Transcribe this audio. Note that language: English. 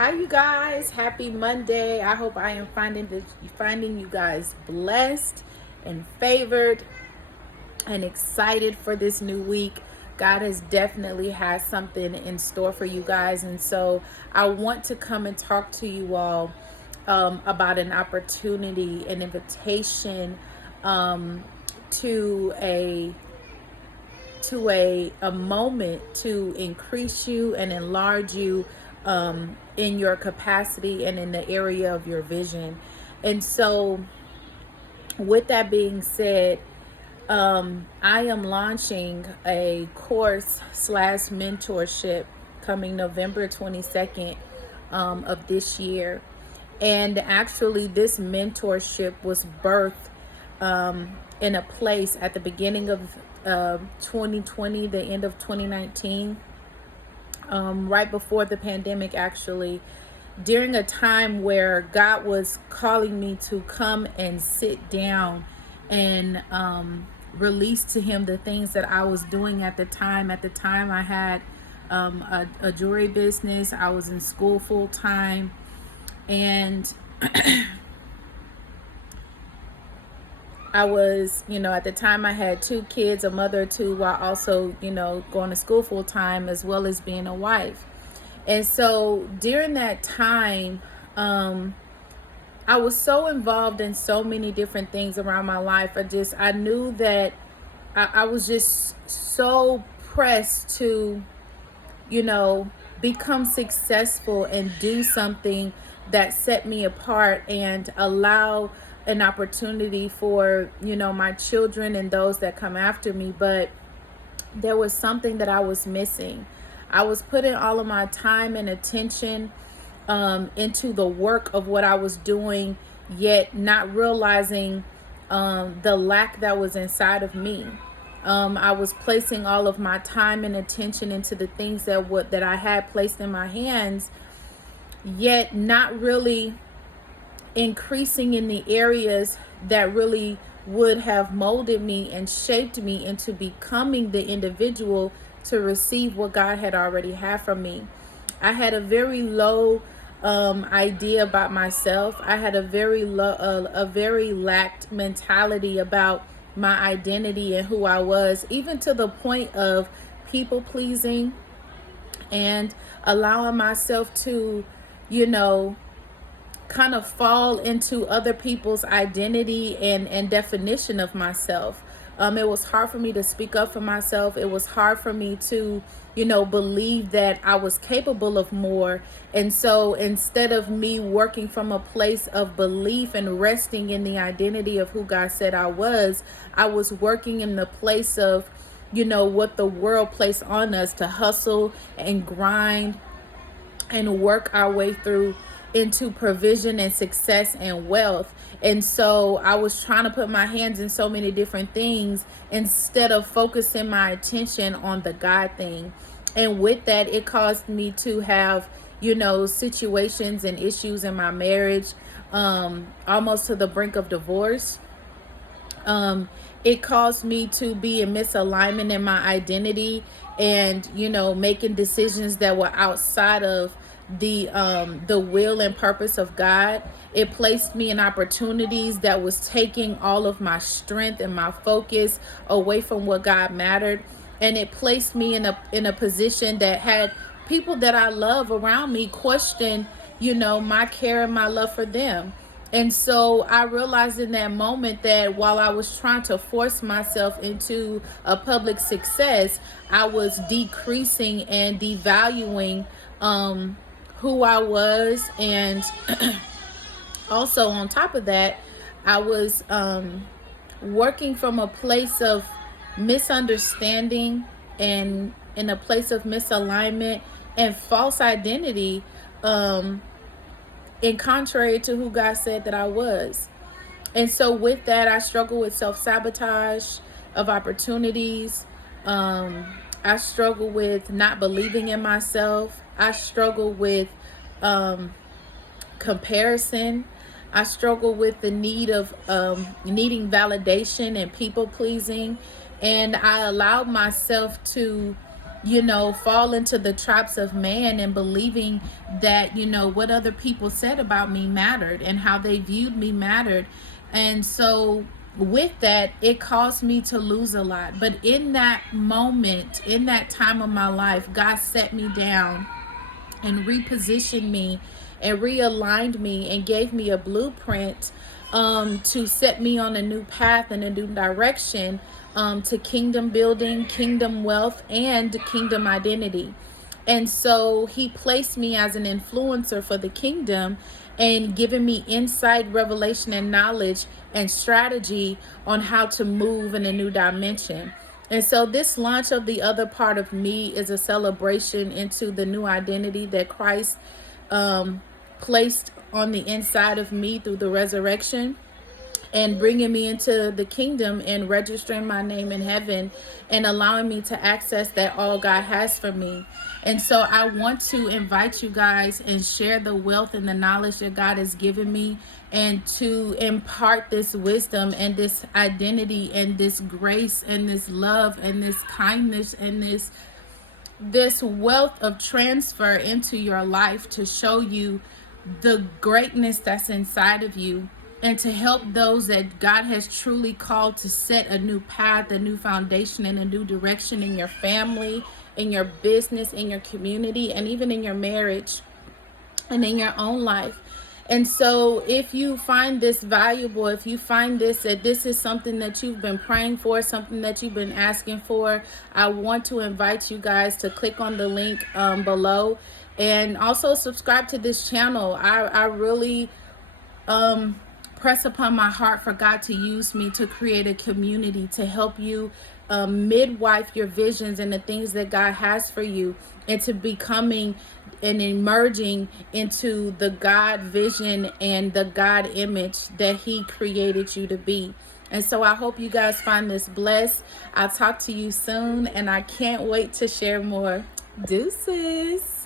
Hi, you guys. Happy Monday. I hope I am finding you guys blessed and favored and excited for this new week. God has definitely has something in store for you guys, and so I want to come and talk to you all about an opportunity, an invitation to a moment to increase you and enlarge you in your capacity and in the area of your vision. And so with that being said, I am launching a course slash mentorship coming November 22nd of this year. And actually this mentorship was birthed in a place at the beginning of 2020, the end of 2019, right before the pandemic, actually, during a time where God was calling me to come and sit down and release to him the things that I was doing at the time. At the time, I had a jewelry business. I was in school full time, and I was, at the time I had 2 kids, a mother of 2, while also, going to school full time as well as being a wife. And so during that time, I was so involved in so many different things around my life. I knew that I was just so pressed to, become successful and do something that set me apart and allow an opportunity for, my children and those that come after me. But there was something that I was missing. I was putting all of my time and attention into the work of what I was doing, yet not realizing the lack that was inside of me. I was placing all of my time and attention into the things that I had placed in my hands, yet not really increasing in the areas that really would have molded me and shaped me into becoming the individual to receive what God had already had from me. I had a very low idea about myself. I had a very lacked mentality about my identity and who I was, even to the point of people pleasing and allowing myself to, kind of fall into other people's identity and definition of myself. It was hard for me to speak up for myself. It was hard for me to, believe that I was capable of more. And so instead of me working from a place of belief and resting in the identity of who God said I was working in the place of, what the world placed on us to hustle and grind and work our way through into provision and success and wealth. And so I was trying to put my hands in so many different things instead of focusing my attention on the God thing. And with that, it caused me to have, situations and issues in my marriage, almost to the brink of divorce. It caused me to be in misalignment in my identity and, making decisions that were outside of the will and purpose of God. It placed me in opportunities that was taking all of my strength and my focus away from what God mattered. And it placed me in a position that had people that I love around me question, my care and my love for them. And so I realized in that moment that while I was trying to force myself into a public success, I was decreasing and devaluing who I was. And also on top of that, I was working from a place of misunderstanding and in a place of misalignment and false identity, in contrary to who God said that I was. And so with that, I struggle with self-sabotage of opportunities. I struggle with not believing in myself. I struggle with comparison. I struggle with the need of needing validation and people pleasing. And I allowed myself to fall into the traps of man and believing that, what other people said about me mattered and how they viewed me mattered. And so with that, it caused me to lose a lot. But in that moment, in that time of my life, God set me down and repositioned me and realigned me and gave me a blueprint to set me on a new path and a new direction, to kingdom building, kingdom wealth, and kingdom identity. And so he placed me as an influencer for the kingdom and given me insight, revelation, and knowledge and strategy on how to move in a new dimension. And so this launch of the other part of me is a celebration into the new identity that Christ placed on the inside of me through the resurrection, and bringing me into the kingdom and registering my name in heaven and allowing me to access that all God has for me. And so I want to invite you guys and share the wealth and the knowledge that God has given me, and to impart this wisdom and this identity and this grace and this love and this kindness and this wealth of transfer into your life, to show you the greatness that's inside of you, and to help those that God has truly called to set a new path, a new foundation, and a new direction in your family, in your business, in your community, and even in your marriage and in your own life. And so if you find this valuable, if you find that this is something that you've been praying for, something that you've been asking for, I want to invite you guys to click on the link below, and also subscribe to this channel. I really press upon my heart for God to use me to create a community to help you midwife your visions and the things that God has for you, and to becoming and emerging into the God vision and the God image that He created you to be. And so I hope you guys find this blessed. I'll talk to you soon, and I can't wait to share more. Deuces.